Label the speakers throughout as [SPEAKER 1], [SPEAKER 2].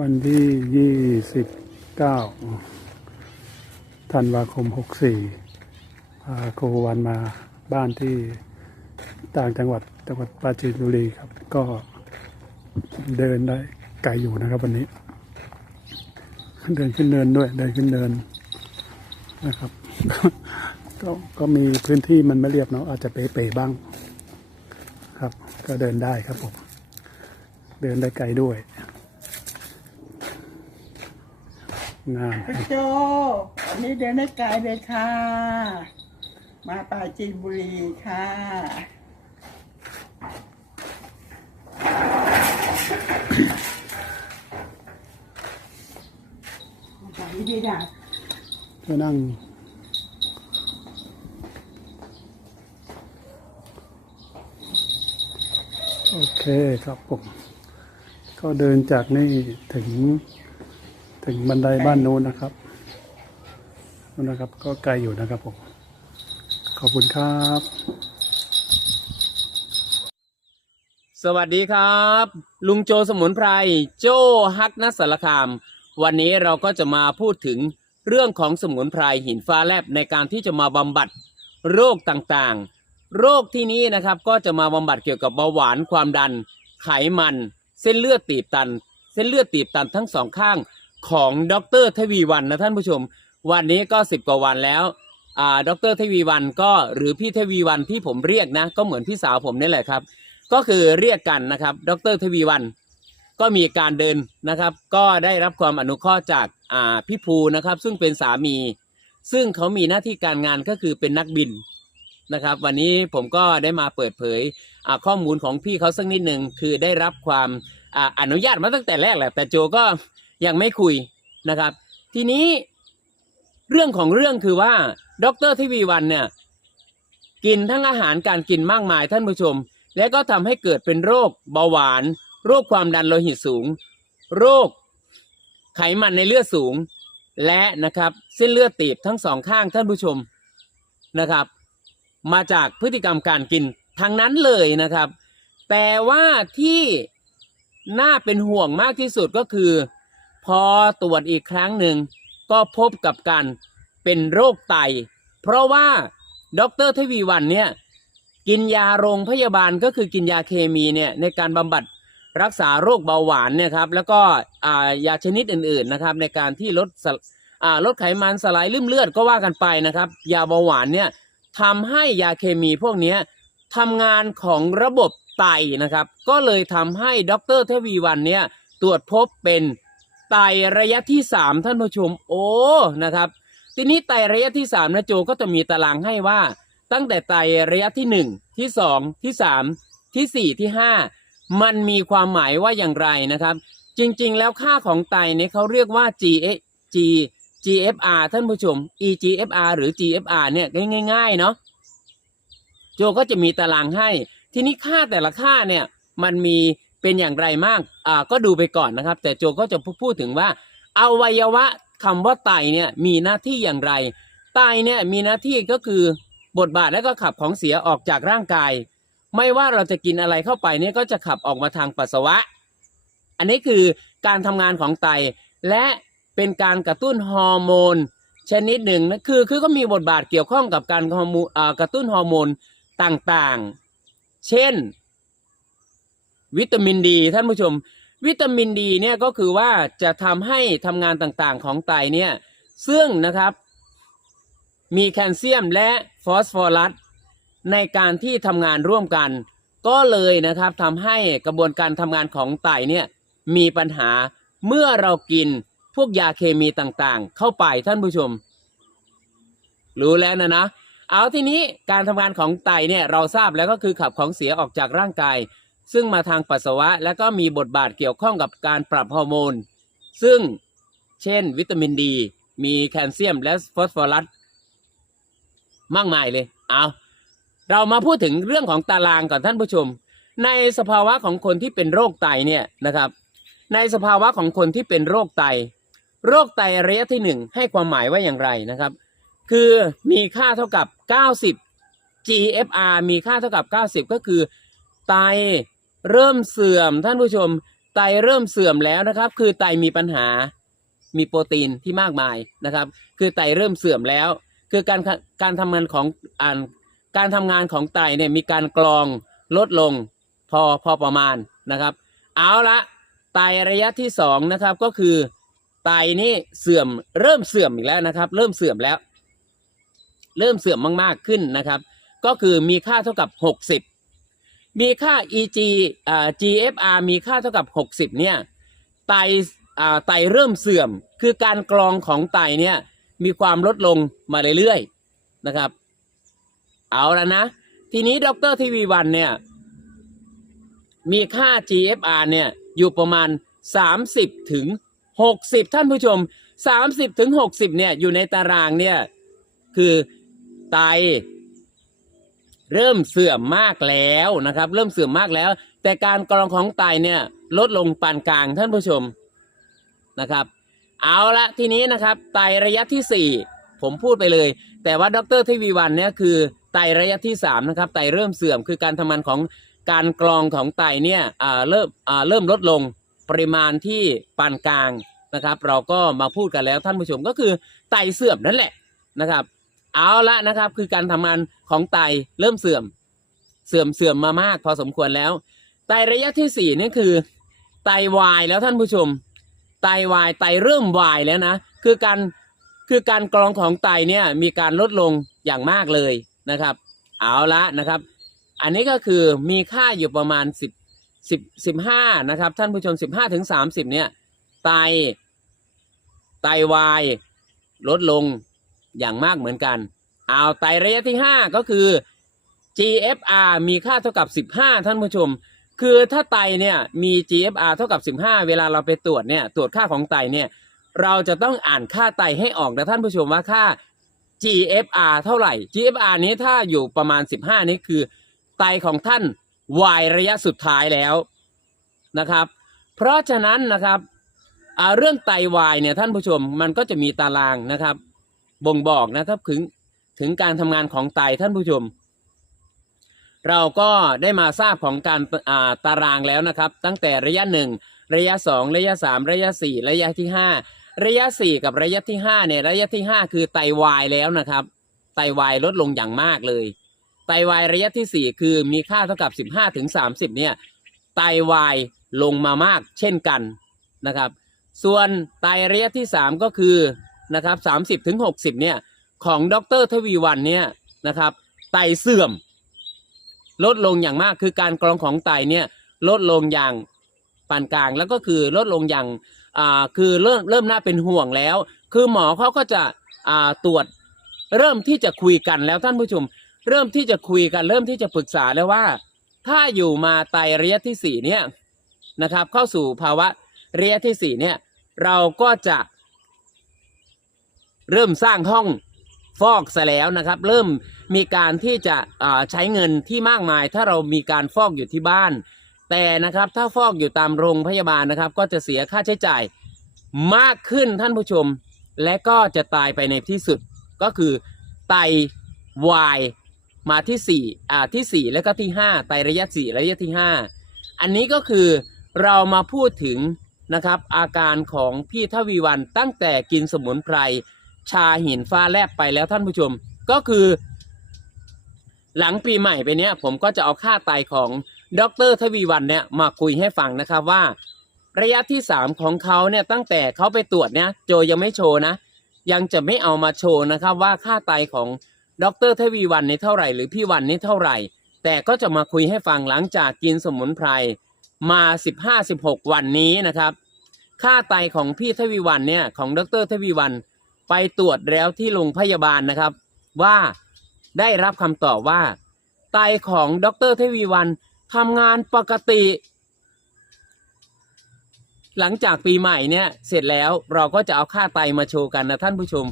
[SPEAKER 1] วันที่ยี่สิบเก้าธันวาคมหกสี่พาครูวันมาบ้านที่ต่างจังหวัดจังหวัดปราจีนบุรีครับ ก็เดินได้ไกลอยู่นะครับ วันนี้ เดินขึ้นเนินด้วย เดินขึ้นเนินนะครับ ก็ก็มีพื้นที่มันไม่เรียบเนาะอาจจะเป๋ๆบ้าง ครับ ก็เดินได้ครับผม เดินได้ไกลด้วย งาน
[SPEAKER 2] คุณโจวันนี้เดินได้ไกลเลยค่ะ มาปราจีนบุรีค่ะไปดีด่ะ
[SPEAKER 1] ก็นั่งโอเคครับผม ก็เดินจากนี่ถึง ถึงบันไดบ้านนู้นนะครับนู้นนะครับ ก็ไกลอยู่นะครับผมขอบคุณครับ
[SPEAKER 3] สวัสดีครับ ลุงโจสมุนไพรโจฮักนัสารคาม วันนี้เราก็จะมาพูดถึงเรื่องของสมุนไพรหินฟ้าแลบในการที่จะมาบำบัดโรคต่างๆ โรคที่นี้นะครับก็จะมาบำบัดเกี่ยวกับเบาหวานความดัน ไขมัน เส้นเลือดตีบตัน เส้นเลือดตีบตันทั้งสองข้าง ของดรทวีวันนะท่านผู้ชม วันนี้ก็สิบกว่าวันแล้วอ่าดรทวีวันก็หรือพี่ทวีวันที่ผมเรียกนะ ก็เหมือนพี่สาวผมนี่แหละครับ ก็คือเรียกกันนะครับ ดรทวีวันก็มีการเดินนะครับ ก็ได้รับความอนุเคราะห์จากอ่าพี่ภูนะครับ ซึ่งเป็นสามี ซึ่งเขามีหน้าที่การงานก็คือเป็นนักบินนะครับ วันนี้ผมก็ได้มาเปิดเผยข้อมูลของพี่เขาสักนิดหนึ่งคือได้รับความออนุญาตมาตั้งแต่แรกแหละแต่โจก็ ยังไม่คุยนะครับ ทีนี้เรื่องของเรื่องคือว่าดรทวีวันเนี่ยกินทั้งอาหารการกินมากมายท่านผู้ชม และก็ทำให้เกิดเป็นโรคเบาหวาน โรคความดันโลหิตสูง โรคไขมันในเลือดสูง และนะครับเส้นเลือดตีบทั้งสองข้างท่านผู้ชมนะครับ มาจากพฤติกรรมการกินทั้งนั้นเลยนะครับ แต่ว่าที่น่าเป็นห่วงมากที่สุดก็คือ อตรวจอีกครั้งหนึ่ง ก็พบกับการเป็นโรคไต เพราะว่าดรทวีวันเนี่ยกินยาโรงพยาบาลก็คือกินยาเคมีเนี่ยในการบำบัดรักษาโรคเบาหวานเนี่ยครับแล้วก็ายาชนิดอื่นๆนะครับในการที่ลดลดไขมันสลายริ่มเลือดก็ว่ากันไปนะครับ ยาเบาหวานเนี่ยทำให้ยาเคมีพวกนี้ทำงานของระบบไตนะครับ ก็เลยทำให้ดรเทวีวันเนี่ยตรวจพบเป็น ไตระยะที่สามท่านผู้ชม โอ้นะครับ ทีนี้ไตระยะที่สามนะโจก็จะมีตารางให้ว่า ตั้งแต่ไตระยะที่หนึ่งที่สองที่สามที่สี่ที่ห้ามันมีความหมายว่าอย่างไรนะครับ จริงๆ แล้วค่าของไตเนี่ยเขาเรียกว่า G G GFR ท่านผู้ชม EGFR หรือ GFR เนี่ยง่ายๆเนาะโจก็จะมีตารางให้ ทีนี้ค่าแต่ละค่าเนี่ยมันมี เป็นอย่างไรมากอ่าก็ดูไปก่อนนะครับ แต่โจก็จะพูดถึงว่าอวัยวะคำว่าไตเนี่ยมีหน้าที่อย่างไร ไตเนี่ยมีหน้าที่ก็คือบทบาทและก็ขับของเสียออกจากร่างกาย ไม่ว่าเราจะกินอะไรเข้าไปเนี่ยก็จะขับออกมาทางปัสสาวะ อันนี้คือการทำงานของไต และเป็นการกระตุ้นฮอร์โมนชนิดหนึ่งนะคือคือก็มีบทบาทเกี่ยวข้องกับการฮอร์โมนกระตุ้นฮอร์โมนต่างๆ เช่น วิตามินดีท่านผู้ชม วิตามินดีเนี่ยก็คือว่าจะทำให้ทำงานต่างๆของไตเนี่ยซึ่งนะครับมีแคลเซียมและฟอสฟอรัสในการที่ทำงานร่วมกัน ก็เลยนะครับทำให้กระบวนการทำงานของไตเนี่ยมีปัญหาเมื่อเรากินพวกยาเคมีต่างๆ เข้าไปท่านผู้ชม รู้แล้วนะนะเอาทีนี้การทำงานของไตเนี่ยเราทราบแล้วก็คือขับของเสียออกจากร่างกาย ซึ่งมาทางปัสสาวะแล้วก็มีบทบาทเกี่ยวข้องกับการปรับฮอร์โมน ซึ่งเช่นวิตามินดี มีแคลเซียมและฟอสฟอรัสมากมายเลย เอาเรามาพูดถึงเรื่องของตารางก่อนท่านผู้ชม ในสภาวะของคนที่เป็นโรคไตเนี่ยนะครับ ในสภาวะของคนที่เป็นโรคไต โรคไตระยะที่หนึ่งให้ความหมายว่าอย่างไรนะครับ คือมีค่าเท่ากับ 90 GFR มีค่าเท่ากับ 90 ก็คือไต เริ่มเสื่อมท่านผู้ชม ไตเริ่มเสื่อมแล้วนะครับ คือไตมีปัญหา มีโปรตีนที่มากมายนะครับ คือไตเริ่มเสื่อมแล้ว คือการการทำงานของอ่านการทำงานของไตเนี่ยมีการกรองลดลงพอพอประมาณนะครับ เอาละไตระยะที่สองนะครับก็คือไตนี่เสื่อมเริ่มเสื่อมอีกแล้วนะครับ เริ่มเสื่อมแล้ว เริ่มเสื่อมมากๆขึ้นนะครับ ก็คือมีค่าเท่ากับ60 มีค่า EG อ่า GFR มีค่าเท่ากับ 60 เนี่ย ไตอ่าไตเริ่มเสื่อม คือการกรองของไตเนี่ย มีความลดลงมาเรื่อยๆ นะครับ เอาแล้วนะ ทีนี้ดรทีวีวันเนี่ย มีค่า GFR เนี่ย อยู่ประมาณ 30 ถึง 60 ท่านผู้ชม 30 ถึง 60 เนี่ย อยู่ในตารางเนี่ย คือไต เริ่มเสื่อมมากแล้วนะครับ เริ่มเสื่อมมากแล้ว แต่การกรองของไตเนี่ยลดลงปานกลางท่านผู้ชมนะครับ เอาละทีนี้นะครับ ไตระยะที่สี่ผมพูดไปเลย แต่ว่าดรทีวีวันเนี่ยคือไตระยะที่สามนะครับไตเริ่มเสื่อมคือการทำงานของการกรองของไตเนี่ยอ่าเริ่มอ่าเริ่มลดลงปริมาณที่ปานกลางนะครับ เราก็มาพูดกันแล้วท่านผู้ชมก็คือไตเสื่อมนั่นแหละนะครับ เอาละนะครับ คือการทำงานของไตเริ่มเสื่อม เสื่อมเสื่อมมามากพอสมควรแล้ว ไตระยะที่สี่นี่คือ ไตวายแล้วท่านผู้ชม ไตวายไตเริ่มวายแล้วนะคือการคือการกรองของไตเนี่ยมีการลดลงอย่างมากเลยนะครับ เอาละนะครับ อันนี้ก็คือมีค่าอยู่ประมาณสิบสิบสิบห้านะครับ ท่านผู้ชมสิบห้าถึงสามสิบเนี่ยไตไตวายลดลง อย่างมากเหมือนกัน เอาไตระยะที่ห้าก็คือ GFR มีค่าเท่ากับ 15 ท่านผู้ชม คือถ้าไตเนี่ยมี GFR เท่ากับ 15 เวลาเราไปตรวจเนี่ยตรวจค่าของไตเนี่ยเราจะต้องอ่านค่าไตให้ออกนะท่านผู้ชมว่าค่า GFR เท่าไหร่ GFR นี้ถ้าอยู่ประมาณ 15 นี้คือ ไตของท่านวายระยะสุดท้ายแล้วนะครับ เพราะฉะนั้นนะครับเรื่องไตวายเนี่ยท่านผู้ชมมันก็จะมีตารางนะครับ บ่งบอกนะครับถึงถึงการทำงานของไตท่านผู้ชม เราก็ได้มาทราบของการอ่าตารางแล้วนะครับ ตั้งแต่ระยะหนึ่งระยะสองระยะสามระยะสี่ระยะที่ห้าระยะสี่กับระยะที่ห้าเนี่ยระยะที่ห้าคือไตวายแล้วนะครับ ไตวายลดลงอย่างมากเลย ไตวายระยะที่สี่คือมีค่าเท่ากับสิบห้าถึงสามสิบเนี่ยไตวายลงมามากเช่นกันนะครับ ส่วนไตระยะที่สามก็คือ นะครับสามสิบถึงหกสิบเนี่ยของดรทวีวันเนี่ยนะครับไตเสื่อม ลดลงอย่างมากคือการกรองของไตเนี่ยลดลงอย่างปานกลางแล้วก็คือลดลงอย่างอ่าคือเริ่มเริ่มน่าเป็นห่วงแล้ว คือหมอเขาก็จะอ่าตรวจเริ่มที่จะคุยกันแล้วท่านผู้ชม เริ่มที่จะคุยกันเริ่มที่จะปรึกษาแล้วว่า ถ้าอยู่มาไตระยะที่สี่เนี่ยนะครับเข้าสู่ภาวะระยะที่สี่เนี่ยเราก็จะ เริ่มสร้างห้องฟอกซะแล้วนะครับ เริ่มมีการที่จะใช้เงินที่มากมาย ถ้าเรามีการฟอกอยู่ที่บ้าน แต่นะครับถ้าฟอกอยู่ตามโรงพยาบาลนะครับ ก็จะเสียค่าใช้จ่ายมากขึ้นท่านผู้ชม และก็จะตายไปในที่สุดก็คือไตวายมาที่สี่อ่าที่สี่แล้วก็ที่ห้าไตระยะสี่ระยะที่ห้าอันนี้ก็คือเรามาพูดถึงนะครับอาการของพี่ทวีวันตั้งแต่กินสมุนไพร ชาหินฟ้าแลบไปแล้วท่านผู้ชม ก็คือ หลังปีใหม่ไปเนี้ย ผมก็จะเอาค่าไตของดรทวีวันเนี่ยมาคุยให้ฟังนะครับว่า ระยะที่สามของเขาเนี่ยตั้งแต่เขาไปตรวจเนี่ยโจยังไม่โชว์นะ ยังจะไม่เอามาโชว์นะครับว่าค่าไตของดรทวีวันนี่เท่าไหร่หรือพี่วันนี่เท่าไหร่ แต่ก็จะมาคุยให้ฟังหลังจากกินสมุนไพรมา 15-16 วันนี้นะครับ ค่าไตของพี่ทวีวันเนี่ยของดรทวีวัน ไปตรวจแล้วที่โรงพยาบาลนะครับ ว่าได้รับคำตอบว่า ไตของดรเทวีวันทำงานปกติ หลังจากปีใหม่เนี่ยเสร็จแล้วเราก็จะเอาค่าไตมาโชว์กันนะท่านผู้ชม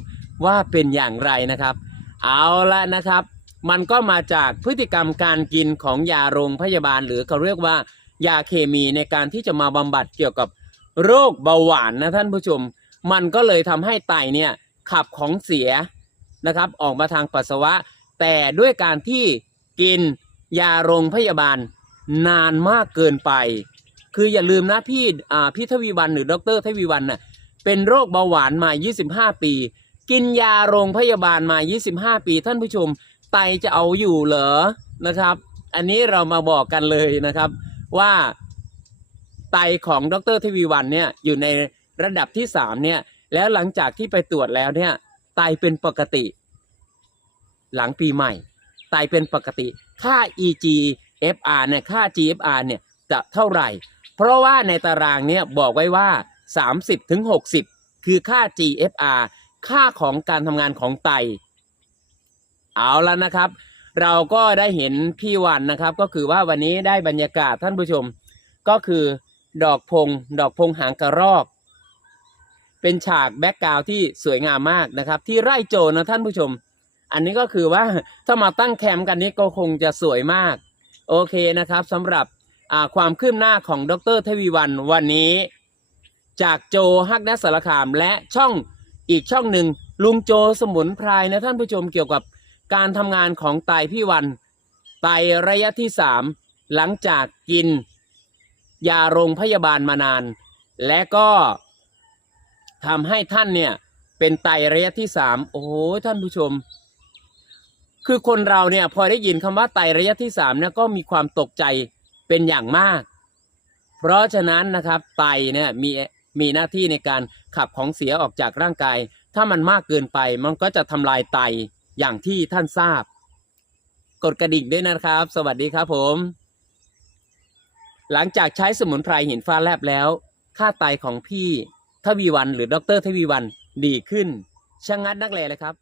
[SPEAKER 3] ว่าเป็นอย่างไรนะครับ เอาละนะครับ มันก็มาจากพฤติกรรมการกินของยาโรงพยาบาล หรือเขาเรียกว่ายาเคมีในการที่จะมาบำบัดเกี่ยวกับโรคเบาหวานนะท่านผู้ชม มันก็เลยทำให้ไตเนี่ย ขับของเสียนะครับ ออกมาทางปัสสาวะ แต่ด้วยการที่กินยาโรงพยาบาลนานมากเกินไป คืออย่าลืมนะพี่อ่าพี่ทวีวันหรือดรทวีวันน่ะเป็นโรคเบาหวานมา 25 ปี กินยาโรงพยาบาลมา 25 ปี ท่านผู้ชมไตจะเอาอยู่เหรอนะครับ อันนี้เรามาบอกกันเลยนะครับว่าไตของดรทวีวันเนี่ยอยู่ในระดับที่ 3 เนี่ย แล้วหลังจากที่ไปตรวจแล้วเนี่ยไตเป็นปกติ หลังปีใหม่ ไตเป็นปกติ ค่า EGFR เนี่ยค่า GFR เนี่ยจะเท่าไหร่ เพราะว่าในตารางเนี่ยบอกไว้ว่า 30ถึง60คือค่า GFR ค่าของการทำงานของไต เอาแล้วนะครับ เราก็ได้เห็นพี่วันนะครับ ก็คือว่าวันนี้ได้บรรยากาศท่านผู้ชม ก็คือดอกพง ดอกพงหางกระรอก เป็นฉากแบ็กกราวที่สวยงามมากนะครับ ที่ไร่โจนะท่านผู้ชม อันนี้ก็คือว่าถ้ามาตั้งแคมป์กันนี้ก็คงจะสวยมาก โอเคนะครับสำหรับความคืบหน้าของดรทวีวันวันนี้ จากโจฮักนัสสารคามและช่องอีกช่องหนึ่งลุงโจสมุนไพรนะท่านผู้ชมเกี่ยวกับการทำงานของไตพี่วัน ไตระยะที่สามหลังจากกิน ยาโรงพยาบาลมานาน และก็ ทำให้ท่านเนี่ยเป็นไตระยะที่สามโอ้โหท่านผู้ชม คือคนเราเนี่ยพอได้ยินคำว่าไตระยะที่สามเนี่ยก็มีความตกใจเป็นอย่างมาก เพราะฉะนั้นนะครับไตเนี่ยมีมีหน้าที่ในการขับของเสียออกจากร่างกาย ถ้ามันมากเกินไปมันก็จะทำลายไตอย่างที่ท่านทราบ กดกระดิ่งด้วยนะครับ สวัสดีครับผม หลังจากใช้สมุนไพรหินฟ้าแลบแล้ว ค่าไตของพี่ ทวีวัน หรือดรทวีวันดีขึ้นช่างงัดนักเลเลยครับ